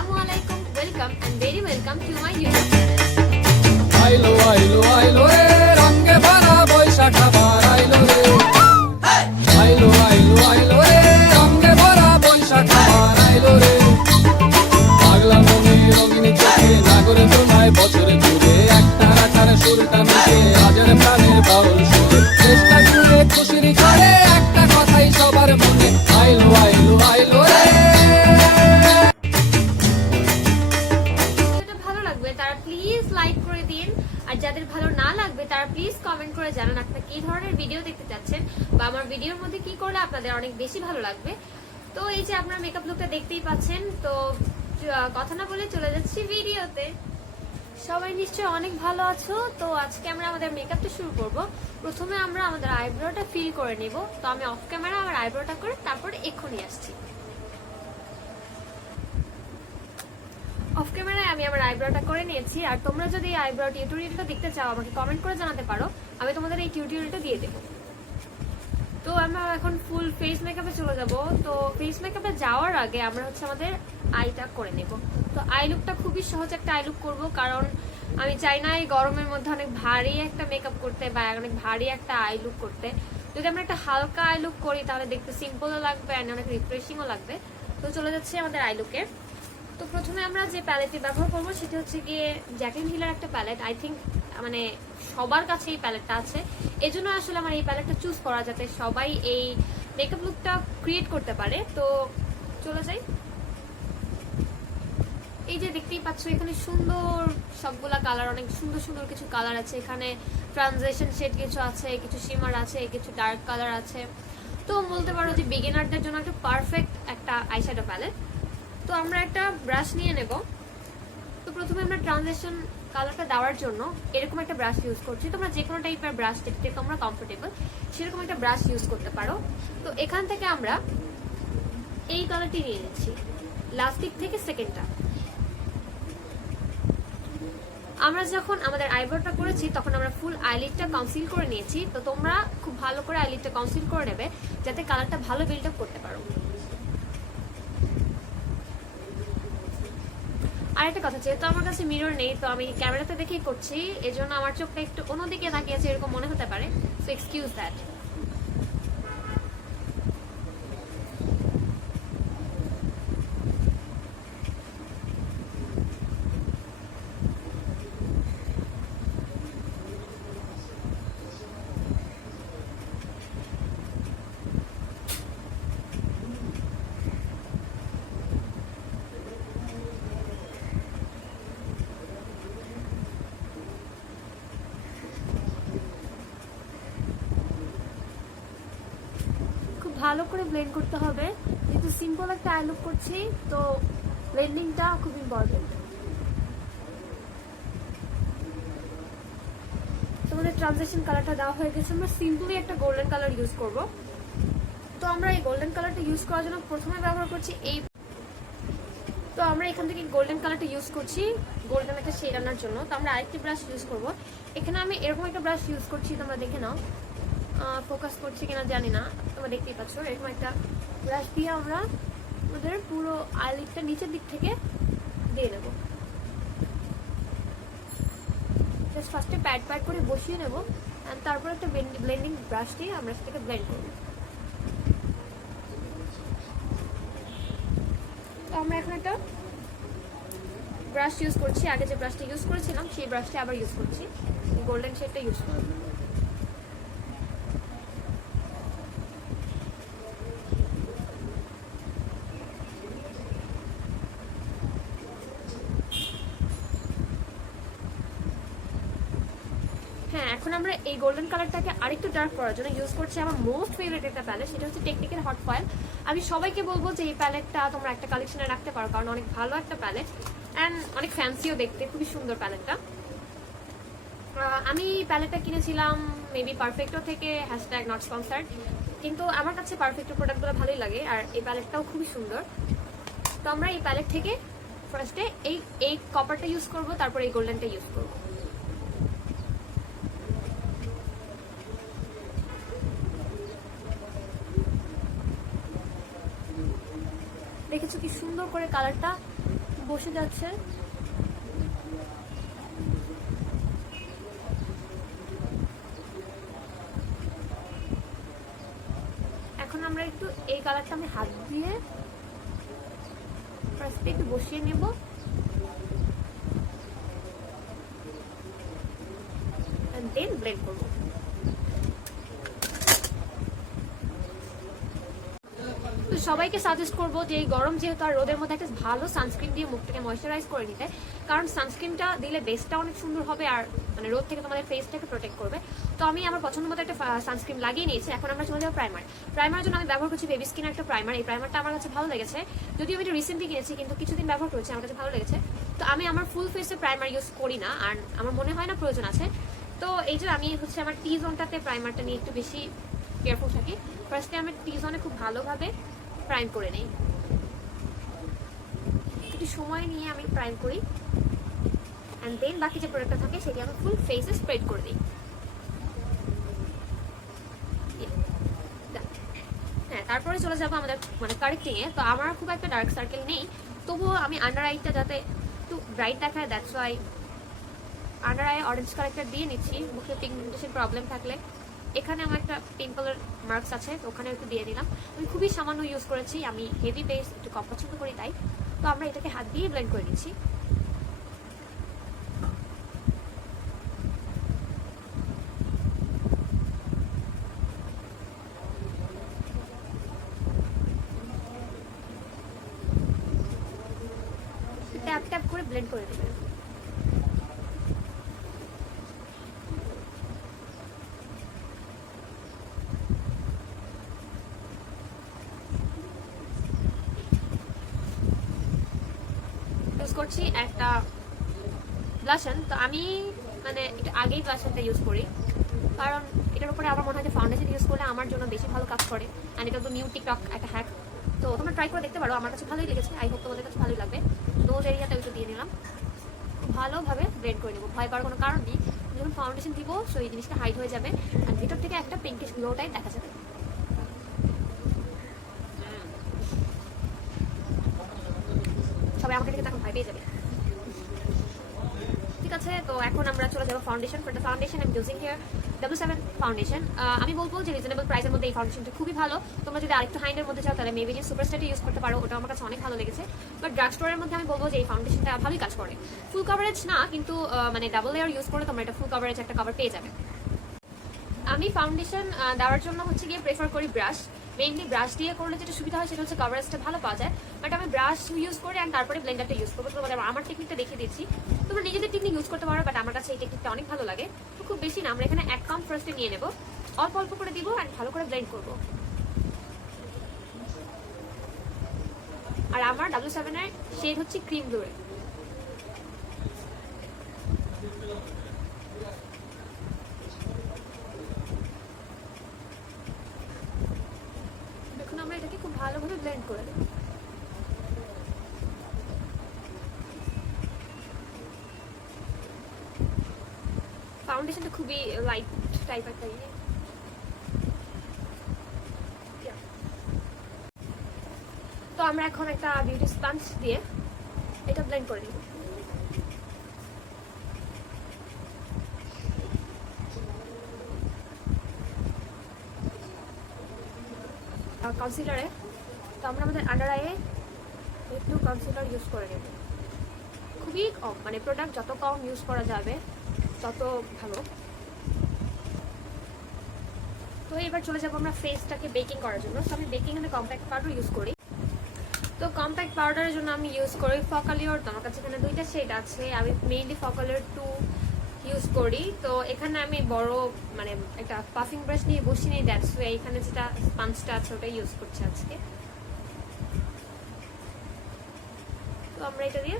Assalamualaikum, welcome and very welcome to my YouTube channel. আইলো আইলো আইলো রে রঙে ভরা বৈশাখ আবার আইলো রে আইলো আইলো আইলো রে রঙে ভরা বৈশাখ আবার আইলো রে পাগলা মনে রঙিন চোখে নাগরে তোমায় বছরে ঘুরে একটা রাখার সুরটা মিশে আজের প্রাণের বাউল সুরে চেষ্টা করে খুশির করে একটা কথাই সবার মনে আইলো আইলো আইলো রে। ভিডিওটা ভালো লাগবে তারা প্লিজ লাইক করে দিন, আর যাদের ভালো না লাগবে তারা প্লিজ কমেন্ট করে জানান আপনারা কি ধরনের ভিডিও দেখতে চাচ্ছেন বা আমার ভিডিওর মধ্যে কি করলে আপনাদের অনেক বেশি ভালো লাগবে। তো এই যে আপনারা মেকআপ লুকটা দেখতেই পাচ্ছেন, তো কথা না বলে চলে যাচ্ছি ভিডিওতে। সবাই নিশ্চয়ই অনেক ভালো আছো। তো আজকে আমরা আমাদের মেকআপটা শুরু করব। প্রথমে আমরা আমাদের আইব্রোটা ফিল করে নেব। তো আমি অফ ক্যামেরা আমার আইব্রোটা করে তারপরে এক্ষুনি আসছি। অফ ক্যামেরায় আমি আমার আইব্রোটা করে নিয়েছি, আর তোমরা যদি এই আইব্রো টিউটোরিয়ালটা দেখতে চাও আমাকে কমেন্ট করে জানাতে পারো, আমি তোমাদের এই টিউটোরিয়ালটা দিয়ে দেবো। তো আমরা এখন ফুল ফেস মেকআপে চলে যাব। তো ফেস মেকআপে যাওয়ার আগে আমরা হচ্ছে আমাদের আইটা করে নেব। তো আই লুকটা খুবই সহজ একটা আই লুক করবো, কারণ আমি চাই না এই গরমের মধ্যে অনেক ভারী একটা মেকআপ করতে বা অনেক ভারী একটা আই লুক করতে। যদি আমরা একটা হালকা আই লুক করি তাহলে দেখতে সিম্পলও লাগবে আর অনেক রিফ্রেশিংও লাগবে। তো চলে যাচ্ছে আমাদের আই লুকে। তো প্রথমে আমরা যে প্যালেটটি ব্যবহার করবো সেটা হচ্ছে গিয়ে জ্যাকলিন হিলের একটা প্যালেট। আই থিঙ্ক মানে সবার কাছে এই প্যালেটটা আছে, এজন্য আসলে আমার এই প্যালেটটা চুজ করা, যাতে সবাই এই মেকআপ লুকটা ক্রিয়েট করতে পারে। তো চলে যাই। এই যে দেখতেই পাচ্ছ এখানে সুন্দর সবগুলা কালার, অনেক সুন্দর সুন্দর কিছু কালার আছে। এখানে ট্রানজিশন শেড কিছু আছে, কিছু শিমার আছে, কিছু ডার্ক কালার আছে। তো বলতে পারো যে বিগিনারদের জন্য একটা পারফেক্ট একটা আইশ্যাডো প্যালেট। তো আমরা একটা ব্রাশ নিয়ে নেব। তো প্রথমে আমরা ট্রানজিশন কালারটা দেওয়ার জন্য এরকম একটা ব্রাশ ইউজ করছি। তোমরা যে কোনো টাইপের ব্রাশ দেখতে তোমরা কমফোর্টেবল সেরকম একটা ব্রাশ ইউজ করতে পারো। তো এখান থেকে আমরা এই কালারটি নিয়ে নিচ্ছি, লাস্ট দিক থেকে সেকেন্ডটা। আমরা যখন আমাদের আইব্রোটা করেছি তখন আমরা ফুল আইলিডটা কনসিল করে নিয়েছি। তো তোমরা খুব ভালো করে আইলিডটা কনসিল করে নেবে যাতে কালারটা ভালো বিল্ড আপ করতে পারো। আরেকটা কথা, যেহেতু আমার কাছে মিরর নেই তো আমি ক্যামেরাতে দেখেই করছি, এজন্য আমার চোখটা একটু অন্যদিকে তাকিয়েছে এরকম মনে হতে পারে, সো এক্সকিউজ দ্যাট। ভালো করে ব্লেন্ড করতে হবে, যেহেতু সিম্পল একটা আই লুক করছি তো ব্লেন্ডিংটা খুব ইম্পর্টেন্ট। তোমাদের ট্রানজিশন কালারটা দেওয়া হয়ে গেছে, আমরা সিম্পলি একটা গোল্ডেন কালার ইউজ করব। তো আমরা এই গোল্ডেন কালারটা ইউজ করার জন্য প্রথমে ব্যবহার করছি এই, তো আমরা এখান থেকে গোল্ডেন কালারটা ইউজ করছি গোল্ডেন একটা শেড আনার জন্য। তো আমরা আরেকটি ব্রাশ ইউজ করব। এখানে আমি এরকম একটা ব্রাশ ইউজ করছি, তোমরা দেখে নাও, ফোকাস করছি কিনা জানি না, তোমরা দেখতেই পাচ্ছ। এরকম একটা ব্রাশ দিয়ে আমরা আমাদের পুরো আইলিডটা নিচের দিক থেকে দিয়ে নেব। জাস্ট ফার্স্টে প্যাড প্যাড করে বসিয়ে নেব, অ্যান্ড তারপর একটা ব্লেন্ডিং ব্রাশ দিয়ে আমরা সেটাকে ব্লেন্ড করব। তো আমরা এখন একটা ব্রাশ ইউজ করছি, আগে যে ব্রাশটা ইউজ করেছিলাম সেই ব্রাশটা আবার ইউজ করছি, গোল্ডেন শেডটা ইউজ করব। হ্যাঁ, এখন আমরা এই গোল্ডেন কালারটাকে আরেকটু ডার্ক করার জন্য ইউজ করছি আমার মোস্ট ফেভারিট একটা প্যালেট, সেটা হচ্ছে টেকনিকের হট ফয়েল। আমি সবাইকে বলবো যে এই প্যালেটটা তোমরা একটা কালেকশনে রাখতে পারো, কারণ অনেক ভালো একটা প্যালেট অ্যান্ড অনেক ফ্যান্সিও দেখতে, খুবই সুন্দর প্যালেটটা। আমি প্যালেটটা কিনেছিলাম মেবি পারফেক্টো থেকে, হ্যাশট্যাগ নট স্পন্সার্ড, কিন্তু আমার কাছে পারফেক্টো প্রোডাক্টগুলো ভালোই লাগে আর এই প্যালেটটাও খুবই সুন্দর। তো আমরা এই প্যালেট থেকে ফার্স্টে এই কপারটা ইউজ করবো, তারপর এই গোল্ডেনটা ইউজ করবো। দেখেছো কি সুন্দর করে কালারটা বসে যাচ্ছে। এখন আমরা একটু এই কালারটা আমি হাত দিয়ে ফার্স্টে একটু বসিয়ে নেব, and then blend করব। তো সবাইকে সাজেস্ট করবো যে এই গরম যেহেতু আর রোদের মধ্যে একটা ভালো সানস্ক্রিন দিয়ে মুখটাকে ময়শ্চারাইজ করে নিতে, কারণ সানস্ক্রিনটা দিলে বেসটা অনেক সুন্দর হবে আর মানে রোদ থেকে তোমাদের ফেসটাকে প্রোটেক্ট করবে। তো আমি আমার পছন্দ মতো একটা সানস্ক্রিন লাগিয়ে নিয়েছি। এখন আমরা চলে যাবো প্রাইমারের জন্য আমি ব্যবহার করছি বেবি স্কিন একটা প্রাইমার। এই প্রাইমারটা আমার কাছে ভালো লেগেছে, যদিও আমি এটা রিসেন্টলি কিনেছি, কিন্তু কিছুদিন ব্যবহার করেছি, আমার কাছে ভালো লেগেছে। তো আমি আমার ফুল ফেসে প্রাইমার ইউজ করি না, আর আমার মনে হয় না প্রয়োজন আছে। তো এই যে আমি হচ্ছে আমার টি জোনটাতে প্রাইমারটা নিয়ে একটু বেশি কেয়ারফুল থাকি। ফার্স্টে আমি টি জোনে খুব ভালোভাবে প্রাইম করে নেই, একটু সময় নিয়ে আমি প্রাইম করি, অ্যান্ড দেন বাকি যে প্রোডাক্টটা থাকে সেটি আমি ফুল ফেসে স্প্রেড করে দিই। হ্যাঁ, তারপরে চলে যাবো আমাদের মানে কারেক্টিং এ। তো আমার খুব একটা ডার্ক সার্কেল নেই, তবুও আমি আন্ডার আইটা যাতে একটু ব্রাইট দেখায়, that's why under eye orange corrector দিয়ে নিচ্ছি। মুখে পিগমেন্টেশন প্রবলেম থাকলে, এখানে আমার একটা পিম্পলের মার্কস আছে, তো ওখানে একটু দিয়ে দিলাম। আমি খুবই সামান্য ইউজ করেছি, আমি হেভি বেস একটু কম পছন্দ করি তাই। তো আমরা এটাকে হাত দিয়ে ব্লেন্ড করে নিচ্ছি। ট্যাপ ট্যাপ করে ব্লেন্ড করে দেবেন। ইউজ করছি একটা ব্লাশন। তো আমি মানে একটু আগেই ব্লাশনটা ইউজ করি, কারণ এটার উপরে আমার মনে হয় যে ফাউন্ডেশন ইউজ করলে আমার জন্য বেশি ভালো কাজ করে, অ্যান্ড এটা তো নিউ টিকটক একটা হ্যাক। তো তোমরা ট্রাই করে দেখতে পারো, আমার কাছে ভালোই লেগেছে, আই হোপ তোমাদের কাছে ভালোই লাগবে। নোজ এরিয়াতে একটু দিয়ে নিলাম, ভালোভাবে ব্লেন্ড করে নেবো। ভয় পাওয়ার কোনো কারণ নেই, যখন ফাউন্ডেশন দিব সো এই জিনিসটা হাইড হয়ে যাবে, আর ভিতর থেকে একটা পিঙ্কিশ গ্লোটাই দেখা যাবে। সবাই আমাকে দেখে তখন ভয় পেয়ে যাবে। ঠিক আছে, তো এখন আমরা চলে যাবো foundation. For the foundation I am using here W7 foundation. আমি বলবো যে রিজনেবল প্রাইসের মধ্যে এই ফাউন্ডেশনটা খুবই ভালো। তোমরা যদি আরেকটু হাইন্ডের মধ্যে চাও তাহলে মেবি সুপারস্টারটা ইউজ করতে পারো, ওটা আমার কাছে অনেক ভালো লেগেছে। বাট ড্রাগ স্টোরের মধ্যে আমি বলবো যে এই ফাউন্ডেশনটা ভালোই কাজ করে। ফুল কভারেজ না, কিন্তু মানে ডাবল লেয়ার ইউজ করলে তোমরা এটা ফুল কভারেজ একটা কভার পেয়ে যাবে। আমি ফাউন্ডেশন দেওয়ার জন্য হচ্ছে গিয়ে প্রেফার করি ব্রাশ। মেইনলি ব্রাশ দিয়ে করলে যেটা সুবিধা হয় সেটা হচ্ছে কভারেজটা ভালো পাওয়া যায়। বাট আমি ব্রাশ ইউজ করে অ্যান্ড তারপরে ব্লেন্ডারটা ইউজ করবো। তোমাদের আমার টেকনিকটা দেখিয়ে দিচ্ছি, তোমরা নিজেদের টেকনিক ইউজ করতে পারো, বাট আমার কাছে এই টেকনিকটা অনেক ভালো লাগে। তো খুব বেশি না, আমরা এখানে এক কাম ফার্স্টে নিয়ে নেবো, অল্প অল্প করে দিব অ্যান্ড ভালো করে ব্লেন্ড করবো। আর আমার W7 এর শেড হচ্ছে ক্রিম ব্লুরে। দেখুন আমরা এটাকে খুব ভালোভাবে ব্লেন্ড করে দেবো। ফাউন্ডেশনটা খুবই লাইট টাইপ একটা ইয়ে। তো আমরা এখন একটা বিউটি স্পঞ্জ দিয়ে এটা ব্লেন্ড করে নিব। কনসিলারে তো আমরা আমাদের আন্ডার আইয়ে একটু কনসিলার ইউজ করে নেব, খুবই কম, মানে প্রোডাক্ট যত কম ইউজ করা যাবে তত ভালো। তো এবার চলে যাবো আমরা ফেসটাকে বেকিং করার জন্য। তো আমি বেকিং এর কম্প্যাক্ট পাউডার ইউজ করি। তো কম্প্যাক্ট পাউডারের জন্য আমি ইউজ করি ফকালিওর। তো আমার কাছে এখানে দুইটা শেড আছে, আমি মেইনলি ফকালিওর 2 ইউজ করি। তো এখানে আমি বড় মানে একটা পাফিং ব্রাশ নিয়ে বসিয়ে নিই, দ্যাটস ওয়াই এখানে যেটা স্পঞ্জটা আছে ওটা ইউজ করছি আজকে। তো আমরা এটা দিয়ে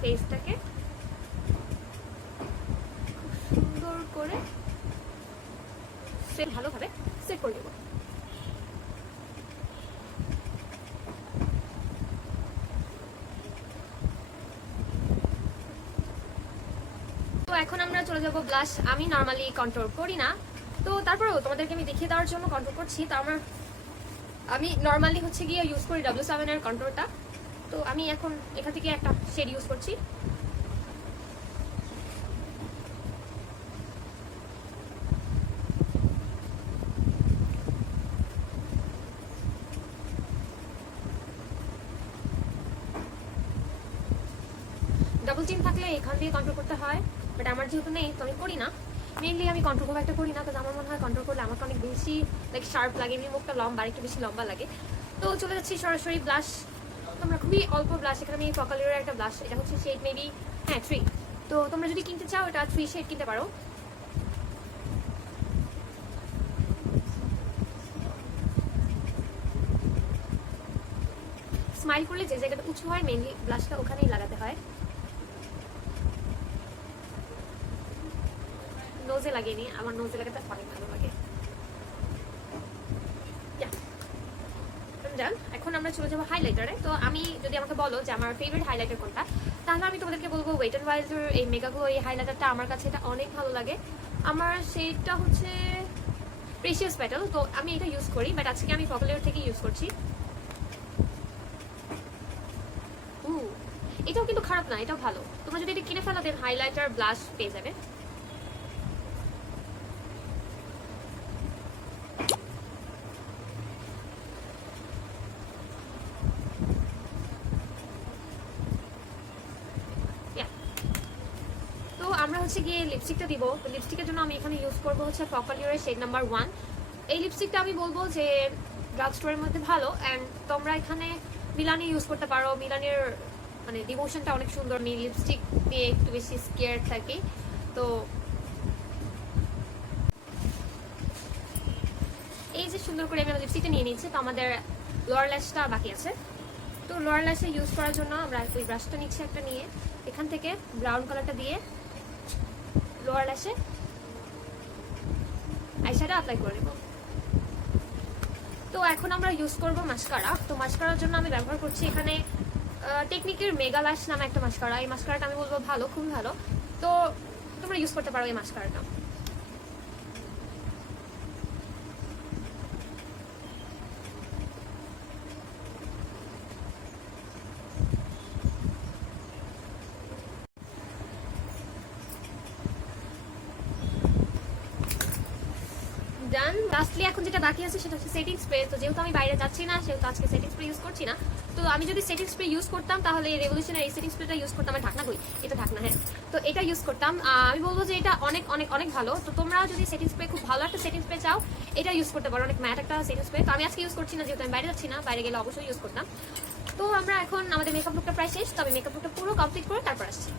ফেসটাকে সুন্দর করে ভালোভাবে সেট করে দেবো। তো এখন আমরা চলে যাবো ব্লাশ। আমি নর্মালি কন্ট্রোল করি না, তো তারপরেও তোমাদেরকে আমি দেখিয়ে দেওয়ার জন্য কন্ট্রোল করছি। তো আমি নর্মালি হচ্ছে গিয়ে ইউজ করি W7 এর কন্ট্রোলটা। তো আমি এখন এখান থেকে একটা শেড ইউজ করছি। ডাবল চিন থাকলে এখান দিয়ে কন্ট্রোল করতে হয়, বাট আমার যেহেতু নেই তো আমি করি না। মেইনলি আমি কন্ট্রোল খুব একটা করি না, কারণ আমার মনে হয় কন্ট্রোল করলে আমাকে অনেক বেশি লাইক শার্প লাগে, এমনি মুখটা লম্বা আর একটু বেশি লম্বা লাগে। তো চলে যাচ্ছি সরাসরি ব্লাশ। তোমরা খুবই অল্প ব্লাশ, এখানে আমি ফকালিওর একটা ব্লাশ, এটা হচ্ছে শেড মেবি 3। তো তোমরা যদি কিনতে চাও এটা 3 শেড কিনতে পারো। স্মাইল করলে যে জায়গাটা উঁচু হয় মেইনলি ব্লাশটা ওখানেই লাগাতে হয়। নোজে লাগিয়ে নিই, আমার নোজে লাগাতে অনেক ভালো লাগে। এখন আমরা চলে যাবো হাইলাইটারে। তো আমি যদি আমাকে বলো যে আমার ফেভারিট হাইলাইটার কোনটা, তাহলে আমি তোমাদেরকে বলবো ওয়েট এন্ড ওয়াইল্ডের এই মেগা গ্লো এই হাইলাইটারটা আমার কাছে এটা অনেক ভালো লাগে। আমার শেডটা হচ্ছে প্রেশিয়াস পেটাল, তো আমি এটা ইউজ করি, বাট আজকে আমি ফকালিওর থেকে ইউজ করছি। এটাও কিন্তু খারাপ না, এটাও ভালো। তোমরা যদি এটা কিনে ফেলো দেন হাইলাইটার ব্লাশ পেয়ে যাবে। তো আমরা হচ্ছে গিয়ে লিপস্টিকটা দিব। তো লিপস্টিকের জন্য আমি এখানে ইউজ করবো হচ্ছে ফকালিওরের শেড নাম্বার 1। এই লিপস্টিকটা আমি বলবো যে ড্রাগ স্টোরের মধ্যে ভালো, অ্যান্ড তোমরা এখানে মিলানি ইউজ করতে পারো। মিলানের মানে ডিভোশনটা অনেক সুন্দর। আমি লিপস্টিক দিয়ে একটু বেশি স্কেয়ার থাকি। তো এই যে সুন্দর করে আমি আমার লিপস্টিকটা নিয়ে নিচ্ছি। তো আমাদের লোয়ার ল্যাশটা বাকি আছে। তো লোয়ার ল্যাশে ইউজ করার জন্য আমরা ওই ব্রাশটা নিচ্ছি একটা নিয়ে, এখান থেকে ব্রাউন কালারটা দিয়ে লোয়ার ল্যাশে আইশ্যাডো অ্যাপ্লাই করে নেব। তো এখন আমরা ইউজ করব মাস্কারা। তো মাস্কারার জন্য আমি ব্যবহার করছি এখানে টেকনিকের মেগা ল্যাশ নামে একটা মাস্কারা। এই মাস্কারাটা আমি বলবো ভালো, খুবই ভালো। তো তোমরা ইউজ করতে পারো এই মাস্কারাটা। ডান। লাস্টলি এখন যেটা বাকি আছে সেটা হচ্ছে সেটিং স্প্রে। তো যেহেতু আমি বাইরে যাচ্ছি না সেহেতু আজকে সেটিং স্প্রে ইউজ করছি না। তো আমি যদি সেটিং স্প্রে ইউজ করতাম তাহলে রেভলিউশনের এই সেটিং স্প্রেটা ইউজ করতাম। ঢাকনা কই, এটা ঢাকনা, হ্যাঁ। তো এটা ইউজ করতাম। আমি বলবো যে এটা অনেক অনেক অনেক ভালো। তো তোমরা যদি সেটিং স্প্রে খুব ভালো একটা সেটিং স্প্রে চাও এটা ইউজ করতে পারো, অনেক ম্যাট একটা সেটিং স্প্রে। তো আমি আজকে ইউজ করছি না যেহেতু আমি বাইরে যাচ্ছি না, বাইরে গেলে অবশ্যই ইউজ করতাম। তো আমরা এখন আমাদের মেকআপ লুকটা প্রায় শেষ। তো আমি মেকআপ লুকটা পুরো কমপ্লিট করে তারপর আসছি।